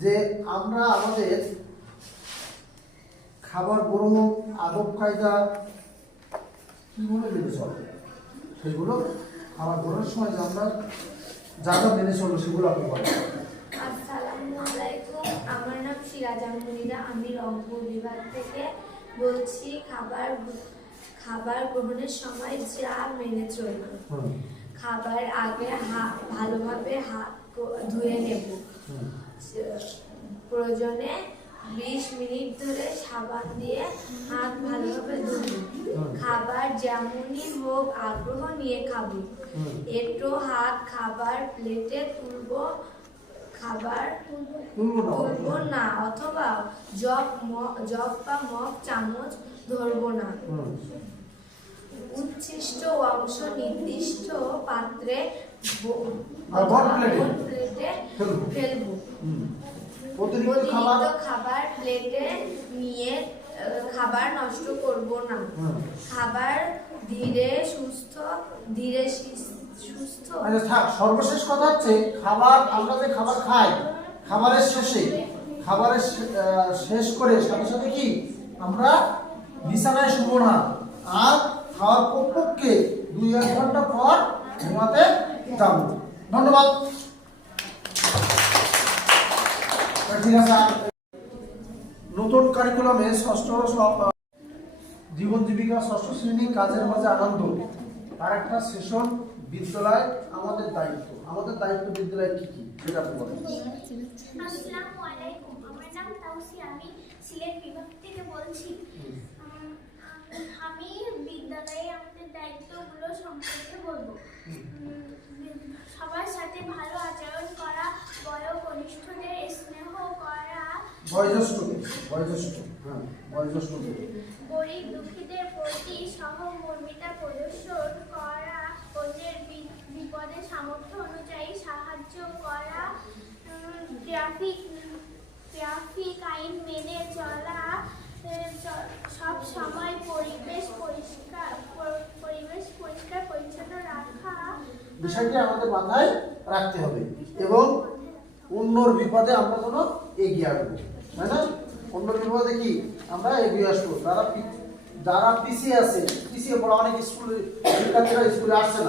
যে আমরা আমাদের খাবার গ্রহণ আদব কায়দা কীভাবে মেনে চলবে, সেগুলো খাবার গ্রহণের সময় যে আমরা যা যা মেনে চলবো সেগুলো আপনি বলেন। আসসালামু আলাইকুম, আমার নাম সিরাজ আহমেদা, আমি রংপুর বিভাগ থেকে বলছি। খাবার গ্রহণের সময় যা মেনে চলবে, খাবার আগে ভালোভাবে হাত ধুয়ে নেব, প্রয়োজনে 20 মিনিট ধরে সাবান দিয়ে হাত ভালোভাবে ধুব। খাবার যেমনই হোক আগ্রহ নিয়ে খাবো। একটু হাত খাবার প্লেটে তুলবো না, অথবা জগ বা মগ চামচ ধরবো না। উচ্ছিষ্ট অংশ নির্দিষ্ট পাত্রে প্লেটে ফেলবো। অতিরিক্ত খাবার প্লেটে নিয়ে খাবার নষ্ট করব না। খাবার ধীরে সুস্থ থাক। সর্বশেষ কথা হচ্ছে খাবার, আমরা যে খাবার খাই, খাবারের শেষ করে সাথে সাথে কি আমরা বিছানায় শুবো না, আর খাওয়ার কমপক্ষে 2-1 ঘন্টা পর ঘুমাতে যাব। ধন্যবাদ। ঠিক আছে, নতুন কারিকুলামে ষষ্ঠ জীবন জীবিকা 6ষ্ঠ শ্রেণী কাজের মাঝে আনন্দ, তার একটা সেশন বিদ্যালয় আমাদের দায়িত্ব। আমাদের দায়িত্ব বিদ্যালয় কি কি সেটা আপনি বলেন। আসসালামু আলাইকুম, আমার নাম তাওসি, আমি সিলেট বিভাগ থেকে বলছি। আমি বিদ্যালয়ে আমাদের দায়িত্বগুলো সম্পর্কে বলবো। সবার সাথে ভালো আচরণ করা, বয়োজ্যেষ্ঠদের স্নেহ করা, গরিব দুঃখীদের প্রতি সহমর্মিতা প্রদর্শন করা, অন্যের বিপদে সামর্থ্য অনুযায়ী সাহায্য করা, ট্রাফিক আইন মেনে চলা, সব সময় পরিবেশ পরিষ্কার পরিচ্ছন্ন রাখা, বিষয়টি আমাদের মাথায় রাখতে হবে এবং অন্যর বিপদে আমরা যেন এগিয়ে আসবো, তাই না? অন্যর বিপদে কি আমরা এগিয়ে আসবো। যারা পিছিয়ে পড়া, অনেক শিক্ষার্থীরা স্কুলে আসছে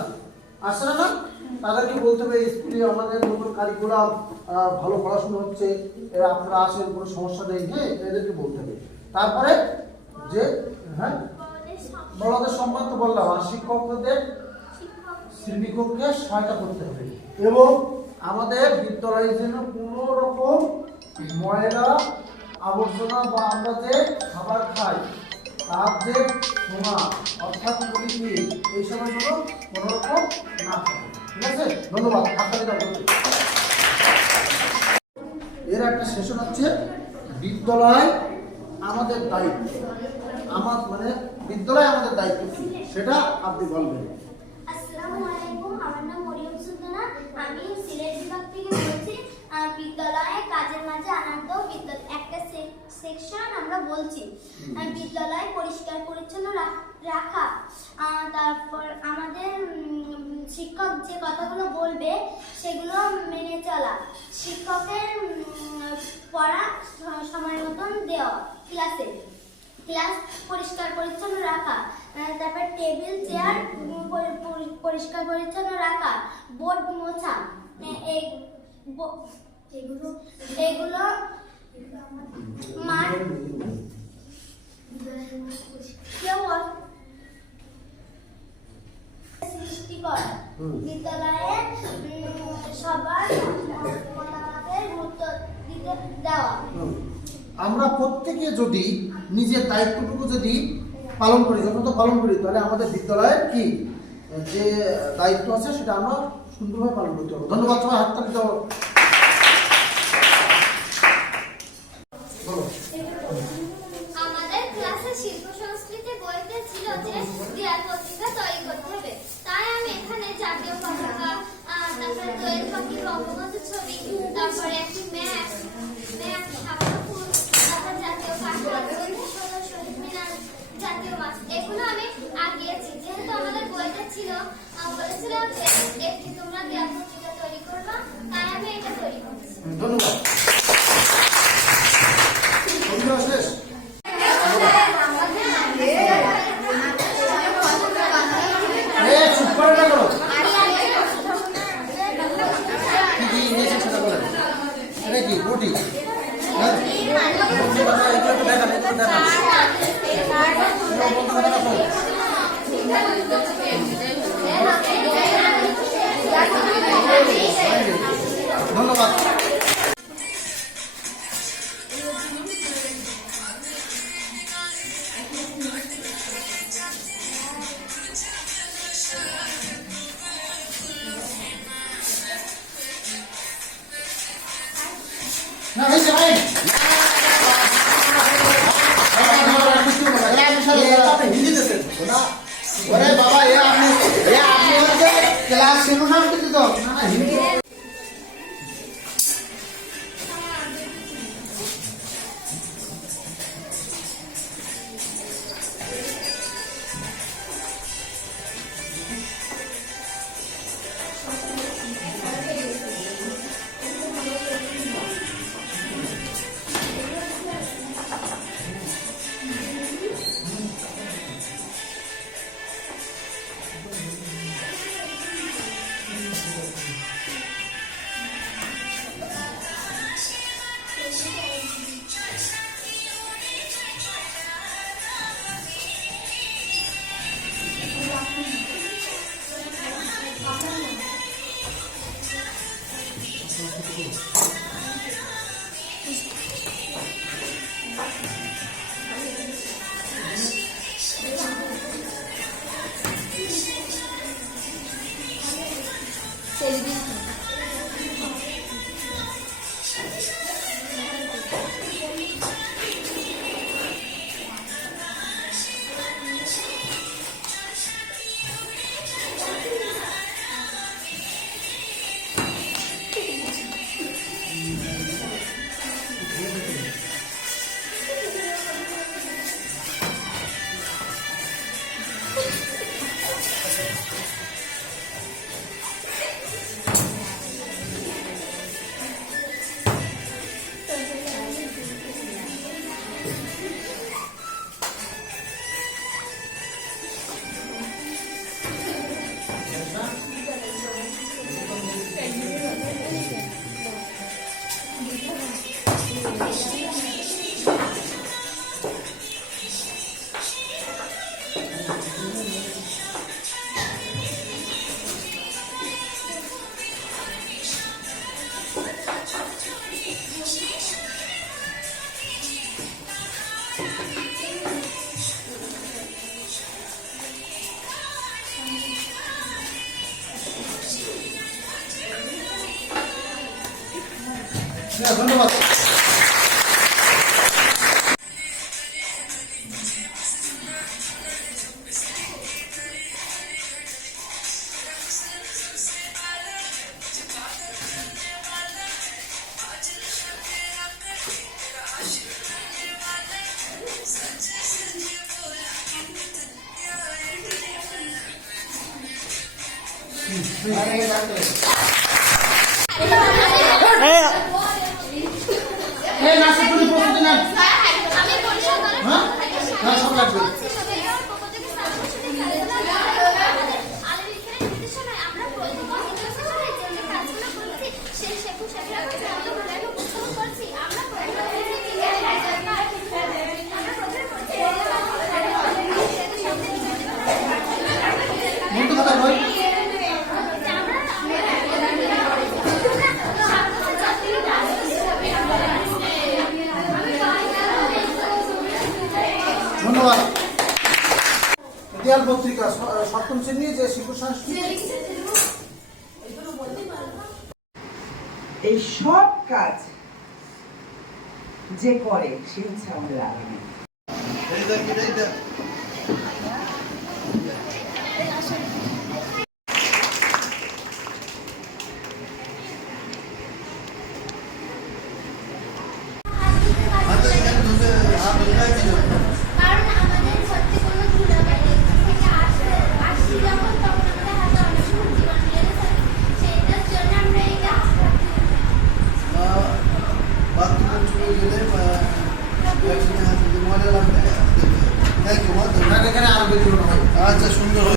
না, তাদেরকে বলতে হবে স্কুলে আমাদের নতুন কারিকুলাম, ভালো পড়াশোনা হচ্ছে, আপনারা আসেন, কোনো সমস্যা নেই, হ্যাঁ, এদেরকে বলতে হবে। তারপরে যে বড়দের সম্মান তো বললাম, আর শিক্ষককে সহায়তা করতে হবে এবং আমাদের বিদ্যালয়ে যেন কোনো রকম ময়লা আবর্জনা বা আমরা যে খাবার খাই তার যে ধোঁয়া অর্থাৎ পলিথিন এই সময় যেন কোনো রকম না থাকে। ঠিক আছে, ধন্যবাদ। এর একটা সেশন হচ্ছে বিদ্যালয় আমাদের দায়িত্ব। বিদ্যালয় আমাদের দায়িত্ব কি সেটা আপনি বলবেন। আসসালামু আলাইকুম, আমার নাম মরিয়ম সুলতানা, আমি সিলেট বিভাগ থেকে বলছি। বিদ্যালয়ে কাজের মাঝে আনন্দ, একটা সেকশন আমরা বলছি। বিদ্যালয় পরিষ্কার পরিচ্ছন্ন রাখা, তারপর আমাদের শিক্ষক যে কথাগুলো বলবে সেগুলো মেনে চলা, শিক্ষকের পড়া সময় মতন দেওয়া, ক্লাস পরিষ্কার পরিচ্ছন্ন রাখা, তারপর টেবিল চেয়ার পরিষ্কার পরিচ্ছন্ন রাখা, বোর্ড মোছা, এগুলো মাঠ সৃষ্টি করা, বিদ্যালয়ে সবার মতামতের গুরুত্ব দিতে দেওয়া। আমরা প্রত্যেকে যদি নিজের দায়িত্বটুকু যদি পালন করি, যথাযথ পালন করি, তাহলে আমাদের বিদ্যালয়ের কি যে দায়িত্ব আছে সেটা আমরা সুন্দরভাবে পালন করতে হবে। ধন্যবাদ। সবাই হাততালি দাও। আমাদের ক্লাসে শিল্প সংস্কৃতি বইতে ছিল যে দেয়াল পত্রিকা তৈরি করতে হবে, তাই আমি এখানে জাতীয় পতাকা, তারপরে দোয়েল পাখি, বঙ্গবন্ধু ছবি, তারপরে একটি ম্যাপ, শাপলা ফুল, তারপর জাতীয় পাখি, শহীদ মিনার, জাতীয় মাছ, এগুলো আমি আঁকিয়েছি। যেহেতু আমাদের বইতে ছিল, বলেছিল যে একটি তোমরা দেয়াল পত্রিকা তৈরি করবা, তাই আমি এটা তৈরি করছি। ধন্যবাদ। কি হ্যাঁ? একটু দেখান, একটু দেখান। বন্ধুরা রাখো। ধন্যবাদ। না হয়েছে ভাই হিন্দিতে না अरे बाबा ये आपने হচ্ছে ক্লাস সেমিনার দিতে তো না হিন্দি ধন্যবাদ। এই নাচের পুরো প্রস্তুতি নেন। হ্যাঁ হ্যাঁ সব লাগবে। বন্ধু কোথায় ভাই? ধন্যবাদ। দেয়াল পত্রিকা সপ্তম শ্রেণী যে শিশু সংস্কৃতি এই সব কাজ যে করে সে হচ্ছে আমাদের আগামী। কারণ আমাদের সত্যি কোনো ধুলাবালি থেকে আসছি যখন তখন আমাদের হাতে অনেক সময় জীবন নিয়ে থাকে সেটার জন্য আমরা এই গাছটা বাথরুমে চলে গেলে মজা লাগবে। এখানে আরো বেশি হয়। আচ্ছা সুন্দর।